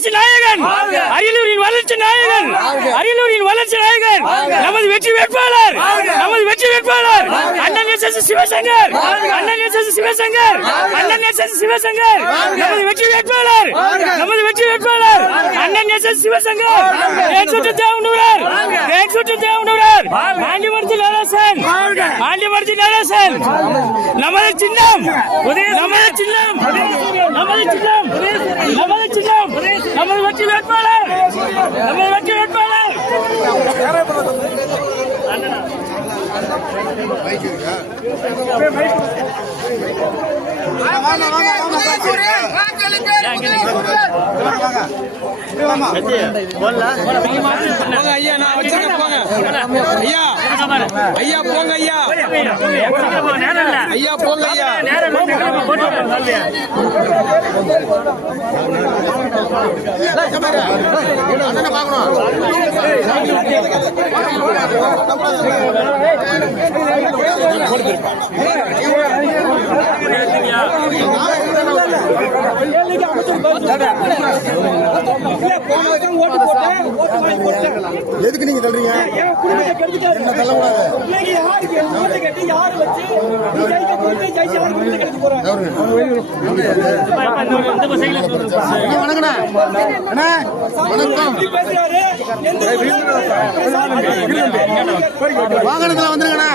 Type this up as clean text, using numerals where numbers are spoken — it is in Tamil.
வளர்ச்சி நாயகன், அரியலூரின் வளர்ச்சி நாயகன், அரியலூரின் வளர்ச்சி நாயகன், நமது வெற்றி வேட்பாளர், நமது வெற்றி வேட்பாளர் அண்ணன் எஸ் எஸ் சிவசங்கர், அண்ணன் எஸ் எஸ் சிவசங்கர், அண்ணன் எஸ் எஸ் சிவசங்கர், நமது வெற்றி வேட்பாளர், நமது வெற்றி வேட்பாளர் அண்ணன் எஸ் எஸ் சிவசங்கர், தேன்சுட்டு தேவனூரார், தேன்சுட்டு தேவனூரார், ஆண்டிமர்த்தி நடராசன், ஆண்டிமர்த்தி நடராசன், நமது சின்னம், நமது சின்னம், நமது சின்னம், நமது சின்னம், நமது வெற்றி வேட்பாளர், நமது வெற்றி வேட்பாளர் ஐயா நான் வச்சிருக்கேன் போங்க ஐயா ஐயா போங்க ஐயா ஐயா போங்க ஐயா எதுக்கு நீங்க தள்ளுறீங்க? என்ன தள்ளக்கூடாது? வணக்கண்ணா, வணக்கம், வாகனத்துல வந்துருங்கண்ணா.